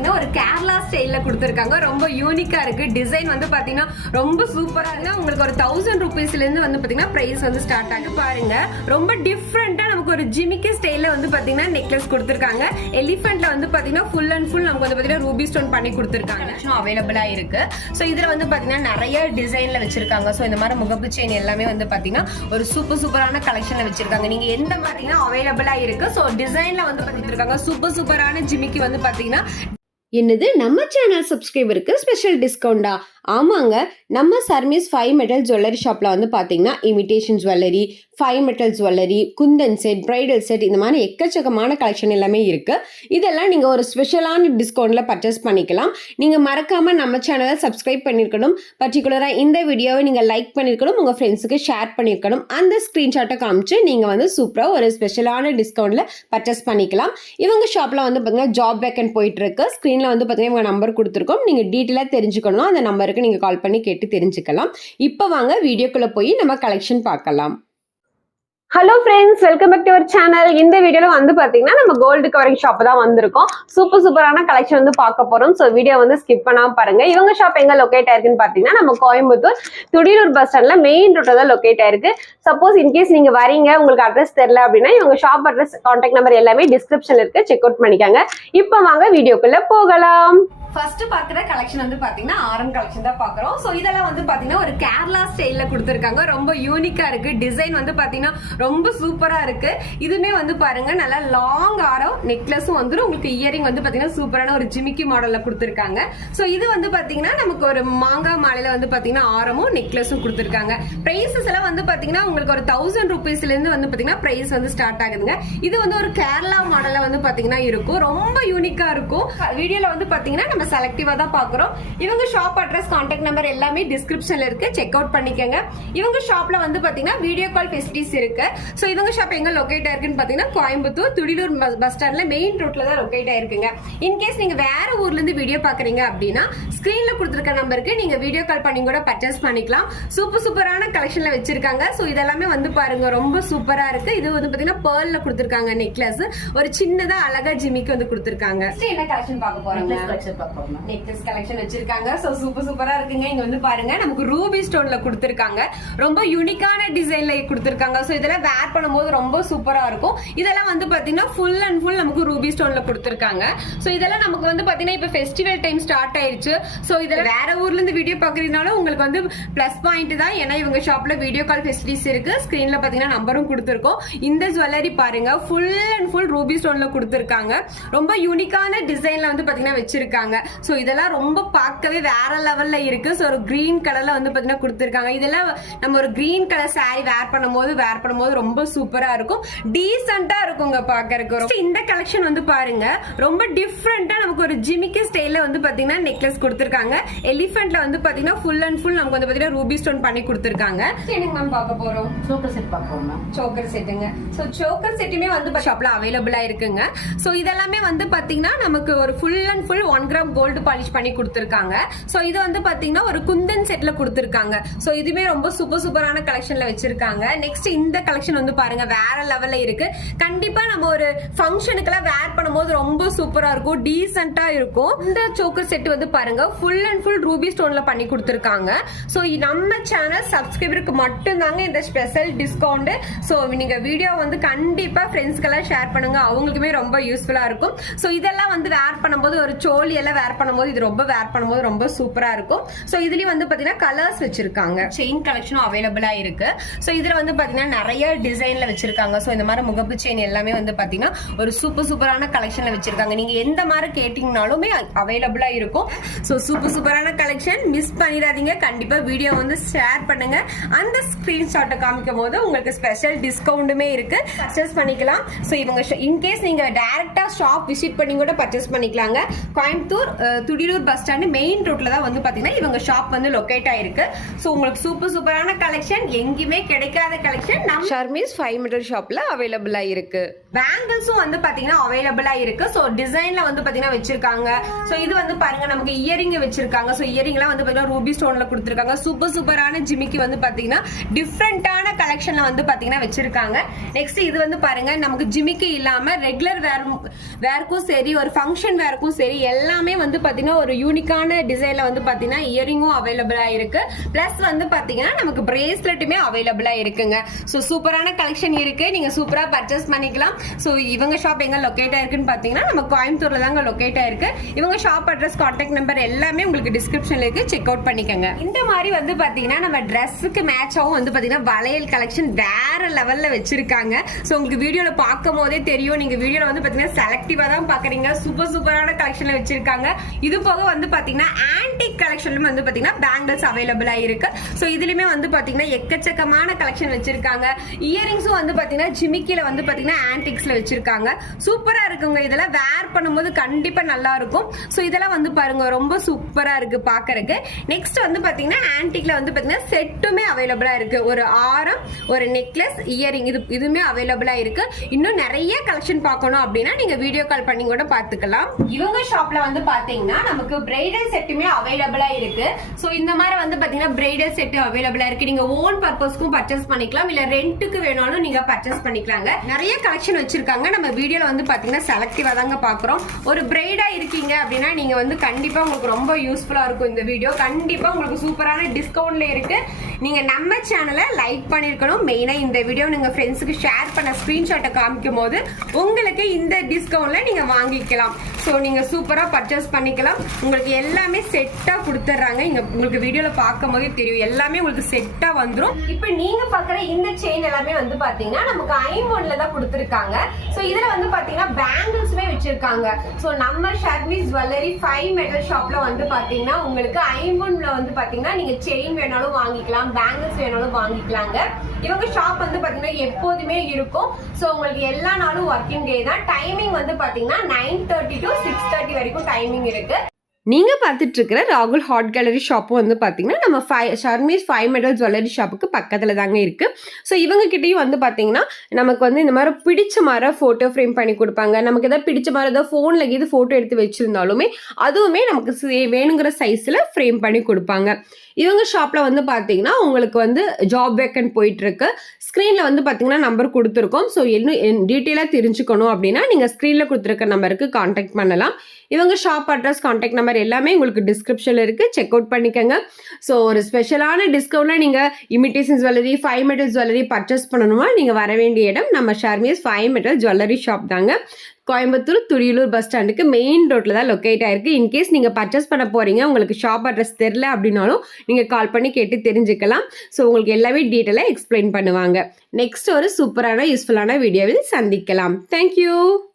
பாத்தீங்கன்னா ஒரு கேரளா ஸ்டைல்ல கொடுத்திருக்காங்க. ரொம்ப யூனிக்கா இருக்கு. டிசைன் வந்து பாத்தீங்கன்னா ரொம்ப சூப்பரா இருக்கு. உங்களுக்கு ஒரு 1000 ரூபீஸ்ல இருந்து வந்து பாத்தீங்கன்னா பிரைஸ் வந்து ஸ்டார்ட் ஆகுது. பாருங்க ரொம்ப டிஃபரெண்டா நமக்கு ஒரு ஜிமிக்கி ஸ்டைல்ல வந்து பாத்தீங்கன்னா நெக்லஸ் கொடுத்திருக்காங்க. எலிஃபென்ட்ல வந்து பாத்தீங்கன்னா ஃபுல் அண்ட் ஃபுல் நமக்கு வந்து பாத்தீங்கன்னா ரூபி ஸ்டோன் பண்ணி கொடுத்திருக்காங்க. அவைலபிளா இருக்கு. சோ இதுல வந்து பாத்தீங்கன்னா நிறைய டிசைன்ல வச்சிருக்காங்க. சோ இந்த மாதிரி முகப்பு செயின் எல்லாமே வந்து பாத்தீங்கன்னா ஒரு சூப்பரான கலெக்ஷன்ல வச்சிருக்காங்க. நீங்க எந்த மாதிரினா அவைலபிளா இருக்கு. சோ டிசைன்ல வந்து பண்ணிட்டு இருக்காங்க. சூப்பரான ஜிமிக்கி வந்து பாத்தீங்கன்னா என்னது நம்ம சேனல் சப்ஸ்கிரைபருக்கு ஸ்பெஷல் டிஸ்கவுண்டா? ஆமாங்க, நம்ம சர்மீஸ் 5 மெட்டல் ஜுவல்லரி ஷாப்பில் வந்து பார்த்தீங்கன்னா imitation jewellery, 5 metal jewellery, Kundan set, bridal set, இந்த மாதிரி எக்கச்சக்கமான கலெக்ஷன் எல்லாமே இருக்குது. இதெல்லாம் நீங்கள் ஒரு ஸ்பெஷலான டிஸ்கவுண்ட்டில் பர்ச்சேஸ் பண்ணிக்கலாம். நீங்கள் மறக்காமல் நம்ம சேனலை சப்ஸ்கிரைப் பண்ணியிருக்கணும். பர்டிகுலராக இந்த வீடியோவை நீங்கள் லைக் பண்ணியிருக்கணும், உங்கள் ஃப்ரெண்ட்ஸுக்கு ஷேர் பண்ணியிருக்கணும். அந்த ஸ்க்ரீன்ஷாட்டை காமிச்சு நீங்கள் வந்து சூப்பராக ஒரு ஸ்பெஷலான டிஸ்கவுண்ட்டில் பர்ச்சேஸ் பண்ணிக்கலாம். இவங்க ஷாப்பில் வந்து பார்த்தீங்கன்னா ஜாப் வேக்கன்ட் போயிட்டுருக்கு. ஸ்க்ரீனில் வந்து பார்த்தீங்கன்னா உங்கள் நம்பர் கொடுத்துருக்கோம். நீங்கள் டீட்டெயிலாக தெரிஞ்சுக்கணும், அந்த நம்பருக்கு நீங்கள் கால் பண்ணி கேட்டு தெரிஞ்சுக்கலாம். இப்போ வாங்க வீடியோக்குள்ளே போய் நம்ம கலெக்ஷன் பார்க்கலாம். Hello friends, welcome back to our channel. இந்த வீடியோல வந்து பாத்தீங்கன்னா நம்ம கோல்டு கவரிங் ஷாப் தான் வந்திருக்கோம். சூப்பரான கலெக்ஷன் வந்து பார்க்க போறோம். ஸோ வீடியோ வந்து ஸ்கிப் பண்ணாம பாருங்க. இவங்க ஷாப் எங்க லொகேட் ஆயிருக்குன்னு பாத்தீங்கன்னா நம்ம கோயம்புத்தூர் துடியலூர் பஸ் ஸ்டாண்ட்ல மெயின் ரோட்ல தான் லொகேட் ஆயிருக்கு. சப்போஸ் இன்கேஸ் நீங்க வரீங்க, உங்களுக்கு அட்ரஸ் தெரியல அப்படின்னா இவங்க ஷாப் அட்ரஸ், கான்டாக்ட் நம்பர் எல்லாமே டிஸ்கிரிப்ஷன்ல இருக்கு, செக் அவுட் பண்ணிக்கோங்க. இப்போ வாங்க வீடியோக்குள்ள போகலாம். ஃபர்ஸ்ட் பாக்குற கலெக்ஷன் வந்து பாத்தீங்கன்னா ஆரம் கலெக்ஷன் தான் பாக்குறோம். சோ இதெல்லாம் வந்து பாத்தீங்கன்னா ஒரு கேரளா ஸ்டைல்ல கொடுத்திருக்காங்க. ரொம்ப யூனிக்கா இருக்கு. டிசைன் வந்து பாத்தீங்கன்னா ரொம்ப சூப்பரா இருக்கு. இதுமே வந்து பாருங்க நல்லா லாங் ஆரம் நெக்லஸும் வந்துடும். உங்களுக்கு இயரிங் வந்து பாத்தீங்கன்னா சூப்பரான ஒரு ஜிமிக்கி மாடல்ல கொடுத்திருக்காங்க. சோ இது வந்து பாத்தீங்கன்னா நமக்கு ஒரு மாங்காய் மாலையில வந்து பாத்தீங்கன்னா ஆரமும் நெக்லஸும் கொடுத்திருக்காங்க. பிரைசஸ் எல்லாம் வந்து பாத்தீங்கன்னா உங்களுக்கு ஒரு 1000 ரூபீஸ்ல இருந்து வந்து பாத்தீங்கன்னா பிரைஸ் வந்து ஸ்டார்ட் ஆகுதுங்க. இது வந்து ஒரு கேரளா மாடல்ல வந்து பாத்தீங்கன்னா இருக்கும். ரொம்ப யூனிக்கா இருக்கும். வீடியோல வந்து பாத்தீங்கன்னா நம்ம செலக்டிவா தான் பாக்குறோம். இவங்க ஷாப் அட்ரஸ், கான்டாக்ட் நம்பர் எல்லாமே டிஸ்கிரிப்ஷன்ல இருக்கு, செக் அவுட் பண்ணிக்கங்க. இவங்க ஷாப்ல வந்து பாத்தீங்கன்னா வீடியோ கால் ஃபெசிலிட்டிஸ் இருக்கு. சோ இவங்க ஷாப் எங்க லொகேட் ஆயிருக்குன்னு பாத்தீங்கன்னா கோயம்புத்தூர் துடியலூர் பஸ் ஸ்டாண்ட்ல மெயின் ரோட்ல தான் லொகேட் ஆயிருக்குங்க. இன்கேஸ் நீங்க வேற ஊர்ல இருந்து வீடியோ பாக்குறீங்க அப்படின்னா ஸ்கிரீன்ல கொடுத்திருக்க நம்பருக்கு நீங்க வீடியோ கால் பண்ணி கூட பர்ச்சேஸ் பண்ணிக்கலாம். சூப்பரான கலெக்ஷன்ல வச்சிருக்காங்க. சோ இதெல்லாமே வந்து பாருங்க ரொம்ப சூப்பரா இருக்கு. இது வந்து பாத்தீங்கன்னா பேர்ல்ல கொடுத்திருக்காங்க நெக்லஸ். ஒரு சின்னதா அழகா ஜிமிக்கு வந்து கொடுத்திருக்காங்க. என்ன கலெக்ஷன் பார்க்க போறோம்? நெக்லஸ் கலெக்ஷன் வச்சிருக்காங்க. சோ சூப்பரா இருக்குங்க. இங்க வந்து பாருங்க நமக்கு ரூபி ஸ்டோன்ல கொடுத்திருக்காங்க. ரொம்ப யூனிக்கான டிசைன்ல கொடுத்திருக்காங்க. சோ இதெல்லாம் வேர் பண்ணும்போது ரொம்ப சூப்பரா இருக்கும். இதெல்லாம் வந்து பாத்தீங்கன்னா ஃபுல் அண்ட் ஃபுல் நமக்கு ரூபி ஸ்டோன்ல கொடுத்திருக்காங்க. சோ இதெல்லாம் நமக்கு வந்து பாத்தீங்கன்னா இப்ப ஃபெஸ்டிவல் டைம் ஸ்டார்ட் ஆயிருச்சு. சோ இதெல்லாம் வேற ஊர்ல இருந்து வீடியோ பாக்குறதுனால உங்களுக்கு வந்து பிளஸ் பாயிண்ட் தான். ஏன்னா இவங்க ஷாப்ல வீடியோ கால் ஃபெசிலிட்டிஸ் இருக்கு. ஸ்கிரீன்ல பாத்தீங்கன்னா நம்பரும் கொடுத்திருக்கோம். இந்த ஜுவல்லரி பாருங்க ஃபுல் அண்ட் ஃபுல் ரூபி ஸ்டோன்ல கொடுத்திருக்காங்க. ரொம்ப யூனிக்கான டிசைன்ல வந்து பாத்தீங்கன்னா வச்சிருக்காங்க. சோ இதெல்லாம் ரொம்ப பார்க்கவே வேற லெவல்ல இருக்கு. சோ ஒரு கிரீன் கலர்ல வந்து பாத்தீங்கன்னா கொடுத்திருக்காங்க. இதெல்லாம் நம்ம ஒரு கிரீன் கலர் சாரி வேர் பண்ணும்போது ரொம்ப சூப்பரா இருக்கும். டீசென்ட்டா இருக்குங்க பாக்கறதுக்கு. இந்த கலெக்ஷன் வந்து பாருங்க ரொம்ப டிஃபரெண்டா நமக்கு ஒரு ஜிமிக்கி ஸ்டைல்ல வந்து பாத்தீங்கன்னா நெக்லஸ் கொடுத்திருக்காங்க. எலிஃபென்ட்ல வந்து பாத்தீங்கன்னா ஃபுல் அண்ட் ஃபுல் நமக்கு வந்து பாத்தீங்கன்னா ரூபி ஸ்டோன் பண்ணி கொடுத்திருக்காங்க. என்னங்க மேம் பார்க்க போறோம்? சோக்கர் செட் பார்ப்போம் மேம். சோக்கர் செட்டுங்க. சோ சோக்கர் செட்டுமே வந்து ஷாப்ல அவைலபிளா இருக்குங்க. சோ இதெல்லாமே வந்து பாத்தீங்கன்னா நமக்கு ஒரு full and full 1 gram gold polish பண்ணி கொடுத்திருக்காங்க. சோ இது வந்து பாத்தீங்கன்னா ஒரு குந்தன் செட்ல கொடுத்திருக்காங்க. சோ இதுமே ரொம்ப சூப்பரான கலெக்ஷன்ல வச்சிருக்காங்க. நெக்ஸ்ட் இந்த கலெக்ஷன் வந்து பாருங்க வேற லெவல்ல இருக்கு. கண்டிப்பா நம்ம ஒரு ஃபங்க்ஷனுக்குலாம் வேர் பண்ணும்போது ரொம்ப சூப்பரா இருக்கும், டீசென்ட்டா இருக்கும். இந்த சோக்கர் செட் வந்து பாருங்க ஃபுல் அண்ட் ஃபுல் ரூபி ஸ்டோன்ல பண்ணி கொடுத்திருக்காங்க. சோ நம்ம சேனல் சப்ஸ்கிரைபருக்கு மட்டும் தாங்க இந்த ஸ்பெஷல் டிஸ்கவுண்ட். சோ நீங்க வீடியோ வந்து கண்டிப்பா ஃப்ரெண்ட்ஸ்க்கெல்லாம் ஷேர் பண்ணுங்க, அவங்களுக்குமே ரொம்ப யூஸ்ஃபுல்லா இருக்கும். சோ இதெல்லாம் வந்து வேர் பண்ணும்போது ஒரு சோலி எல்லாம் வேர் பண்ணும்போது இது ரொம்ப வேர் பண்ணும்போது ரொம்ப சூப்பரா இருக்கும். சோ இதுலயும் வந்து பாத்தீங்கன்னா கலர்ஸ் வச்சிருக்காங்க. செயின் கலெக்ஷனும் அவைலபிளா இருக்கு. சோ இதுல வந்து பாத்தீங்கன்னா நிறைய டிசைன்ல வச்சிருக்காங்க. சோ இந்த மாதிரி முகப்பு செயின் எல்லாமே வந்து பாத்தீங்கன்னா ஒரு சூப்பரான கலெக்ஷன்ல வச்சிருக்காங்க. நீங்க எந்த மாதிரி கேட்டீங்கனாலுமே அவைலபிளா இருக்கும். சோ சூப்பரான கலெக்ஷன் மிஸ் பண்ணிடாதீங்க. கண்டிப்பா வீடியோ வந்து ஷேர் பண்ணுங்க. அந்த ஸ்கிரீன்ஷாட்டை காமிக்கும் போது உங்களுக்கு ஸ்பெஷல் டிஸ்கவுண்டுமே இருக்கு, பர்ச்சேஸ் பண்ணிக்கலாம். சோ இவங்க இன்கேஸ் நீங்க டைரக்டா ஷாப் விசிட் பண்ணி கூட பர்ச்சேஸ் பண்ணிக்கலாங்க. Coimbatore Thudiyalur bus stand main ரோட்ல தான் வந்து பாத்தீங்கன்னா இவங்க ஷாப் வந்து லொகேட் ஆயிருக்கு. ஸோ உங்களுக்கு சூப்பரான கலெக்ஷன், எங்கேயுமே கிடைக்காத கலெக்ஷன் நம்ம ஷர்மீஸ் 5 மீட்டர் ஷாப்ல அவைலபிளா இருக்கு. பேங்கிள்ஸும் வந்து பாத்தீங்கன்னா அவைலபிளா இருக்கு. ஸோ டிசைன்ல வந்து பாத்தீங்கன்னா வச்சிருக்காங்க. ஸோ இது வந்து பாருங்க நமக்கு இயரிங் வச்சிருக்காங்க. ஸோ இயரிங்லாம் வந்து பாத்தீங்கன்னா ரூபி ஸ்டோன்ல கொடுத்துருக்காங்க. சூப்பரான ஜிமிக்கி வந்து பாத்தீங்கன்னா டிஃப்ரெண்டான கலெக்ஷன்ல வந்து பாத்தீங்கன்னா வச்சிருக்காங்க. நெக்ஸ்ட் இது வந்து பாருங்க நமக்கு ஜிமிக்கி இல்லாம ரெகுலர் வேர்க்கும் சரி, ஒரு ஃபங்க்ஷன் வேர்க்கும் சரி, எல்லாமே வந்து பாத்தீங்கன்னா ஒரு யூனிக்கான டிசைன்ல வந்து பாத்தீங்கன்னா இயரிங்கும் அவைலபிளா இருக்கு. பிளஸ் வந்து பாத்தீங்கன்னா நமக்கு பிரேஸ்லெட்டுமே அவைலபிளா இருக்குங்க. ஸோ சூப்பரான கலெக்ஷன் இருக்கு. நீங்க சூப்பரா பர்ச்சேஸ் பண்ணிக்கலாம். ஸோ இவங்க ஷாப் எங்க லொகேட் ஆயிருக்குன்னு பாத்தீங்கன்னா நம்ம கோயம்புத்தூர்ல தாங்க லொகேட் ஆயிருக்கு. இவங்க ஷாப் அட்ரஸ், கான்டாக்ட் நம்பர் எல்லாமே உங்களுக்கு டிஸ்கிரிப்ஷன்ல இருக்கு, செக் அவுட் பண்ணிக்கோங்க. இந்த மாதிரி வந்து பாத்தீங்கன்னா நம்ம ட்ரெஸ்ஸுக்கு மேட்சாவும் வந்து பாத்தீங்கன்னா வளையல் கலெக்ஷன் வேற லெவல்ல வச்சிருக்காங்க. ஸோ உங்களுக்கு வீடியோல பார்க்கும் போதே தெரியும், நீங்க வீடியோல வந்து பாத்தீங்கன்னா செலக்டிவா தான் பாக்குறீங்க. சூப்பரான கலெக்ஷன்ல வச்சிருக்காங்க. இது போக வந்து பாத்தீங்கன்னா ஆன்டிக் கலெக்ஷன்ல வந்து பாத்தீங்கன்னா பேங்கிள்ஸ் அவைலபிளா இருக்கு. சோ இதுலயுமே வந்து பாத்தீங்கன்னா எக்கச்சக்கமான கலெக்ஷன் வச்சிருக்காங்க. இயரிங்ஸும் வந்து பாத்தீங்கன்னா ஜிமிக்கில வந்து பாத்தீங்கன்னா ஆன்டிக்ஸ்ல வச்சிருக்காங்க. சூப்பரா இருக்குங்க. இதெல்லாம் வேர் பண்ணும்போது கண்டிப்பா நல்லா இருக்கும். சோ இதெல்லாம் வந்து பாருங்க ரொம்ப சூப்பரா இருக்கு பாக்குறதுக்கு. நெக்ஸ்ட் வந்து பாத்தீங்கன்னா ஆன்டிக்ல வந்து பாத்தீங்கன்னா செட்டுமே அவைலபிளா இருக்கு. ஒரு ஆரம், ஒரு நெக்லஸ், இயரிங் இதுமே அவைலபிளா இருக்கு. இன்னும் நிறைய கலெக்ஷன் பார்க்கணும் அப்படின்னா நீங்க வீடியோ கால் பண்ணி கூட பாத்துக்கலாம். இவங்க ஷாப்ல வந்து பாத்தீங்கன்னா நமக்கு பிரைடல் செட்டுமே அவைலபிளா இருக்கு. சோ இந்த மாதிரி வந்து பாத்தீங்கன்னா பிரைடல் செட் அவைலபிளா இருக்கு. நீங்க ஓன் பர்பஸ்க்கும் பர்ச்சேஸ் பண்ணிக்கலாம், இல்ல ரெண்டுக்கு வேணாலும் நீங்க பர்ச்சேஸ் பண்ணிக்கலாங்க. நிறைய கலெக்ஷன் வச்சிருக்காங்க. நம்ம வீடியோல வந்து பாத்தீங்கன்னா செலக்டிவா தாங்க பாக்குறோம். ஒரு பிரைடா இருக்கீங்க அப்படின்னா நீங்க வந்து கண்டிப்பா உங்களுக்கு ரொம்ப யூஸ்ஃபுல்லா இருக்கும் இந்த வீடியோ. கண்டிப்பா உங்களுக்கு சூப்பரான டிஸ்கவுண்ட்ல இருக்கு. நீங்க நம்ம சேனலை லைக் பண்ணிருக்கணும். மெயினா இந்த வீடியோ நீங்க ஃப்ரெண்ட்ஸுக்கு ஷேர் பண்ண ஸ்கிரீன்ஷாட்டை காமிக்கும் போது உங்களுக்கு இந்த டிஸ்கவுண்ட்ல நீங்க வாங்கிக்கலாம். ஸோ நீங்க சூப்பரா பர்ச்சேஸ் பண்ணிக்கலாம். உங்களுக்கு எல்லாமே செட்டா கொடுத்துட்றாங்க. இங்க உங்களுக்கு வீடியோல பார்க்கும் போதே தெரியும், எல்லாமே உங்களுக்கு செட்டா வந்துடும். இப்போ நீங்க பாக்குற இந்த செயின் எல்லாமே வந்து பாத்தீங்கன்னா நமக்கு ஐம்பொன்ல தான் கொடுத்துருக்காங்க. ஸோ இதுல வந்து பாத்தீங்கன்னா பேங்கிள்ஸுமே வச்சிருக்காங்க. ஸோ நம்ம ஷர்மீஸ் ஜுவல்லரி 5 மெட்டல் ஷாப்ல வந்து பாத்தீங்கன்னா உங்களுக்கு ஐம்பொன்ல வந்து பாத்தீங்கன்னா நீங்க செயின் வேணாலும் வாங்கிக்கலாம், பேங்கிள்ஸ் வேணாலும் வாங்கிக்கலாங்க. இவங்க ஷாப் வந்து பாத்தீங்கன்னா எப்போதுமே இருக்கும். ஸோ உங்களுக்கு எல்லா நாளும் ஒர்க்கிங் டே தான். டைமிங் வந்து பாத்தீங்கன்னா 9:30 to 6:30 வரைக்கும் டைமிங் இருக்கு. நீங்க பார்த்துட்டு இருக்கிற ராகுல் ஹாட் கேலரி ஷாப்பும் வந்து பாத்தீங்கன்னா நம்ம ஷர்மீஸ் 5 மெட்டல் ஜுவல்லரி ஷாப்புக்கு பக்கத்துல தாங்க இருக்கு. ஸோ இவங்க கிட்டயும் வந்து பாத்தீங்கன்னா நமக்கு வந்து இந்த மாதிரி பிடிச்ச மாதிரி போட்டோ ஃப்ரேம் பண்ணி கொடுப்பாங்க. நமக்கு ஏதாவது பிடிச்ச மாதிரி ஏதாவது போன்ல இது போட்டோ எடுத்து வச்சிருந்தாலுமே அதுவுமே நமக்கு வேணுங்கிற சைஸ்ல ஃப்ரேம் பண்ணி கொடுப்பாங்க. இவங்க ஷாப்ல வந்து பாத்தீங்கன்னா உங்களுக்கு வந்து ஜாப் வேக்கன்ட் போயிட்டு இருக்கு. ஸ்கிரீன்ல வந்து பாத்தீங்கன்னா நம்பர் கொடுத்துருக்கோம். ஸோ இன்னும் டீட்டெயிலா தெரிஞ்சுக்கணும் அப்படின்னா நீங்க ஸ்கிரீன்ல கொடுத்துருக்க நம்பருக்கு கான்டாக்ட் பண்ணலாம். இவங்க ஷாப் அட்ரஸ், கான்டாக்ட் நம்பர் எல்லாமே உங்களுக்கு டிஸ்கிரிப்ஷன்ல இருக்கு, செக் அவுட் பண்ணிக்கோங்க. ஸோ ஒரு ஸ்பெஷலான டிஸ்கவுண்ட்ல நீங்க imitation jewellery 5 metal jewellery purchase பண்ணணுமா நீங்க வர வேண்டிய இடம் நம்ம ஷர்மீஸ் 5 மெட்டல் ஜுவல்லரி ஷாப் தாங்க. கோயம்புத்தூர் துடியலூர் பஸ் ஸ்டாண்டுக்கு மெயின் ரோட்ல தான் லொக்கேட் ஆயிருக்கு. இன்கேஸ் நீங்க பர்ச்சேஸ் பண்ண போறீங்க, உங்களுக்கு ஷாப் அட்ரஸ் தெரியல அப்படின்னாலும் நீங்க கால் பண்ணி கேட்டு தெரிஞ்சுக்கலாம். ஸோ உங்களுக்கு எல்லாமே டீட்டெயிலா எக்ஸ்பிளைன் பண்ணுவாங்க. நெக்ஸ்ட் ஒரு சூப்பரான யூஸ்ஃபுல்லான வீடியோவில் சந்திக்கலாம். தேங்க்யூ.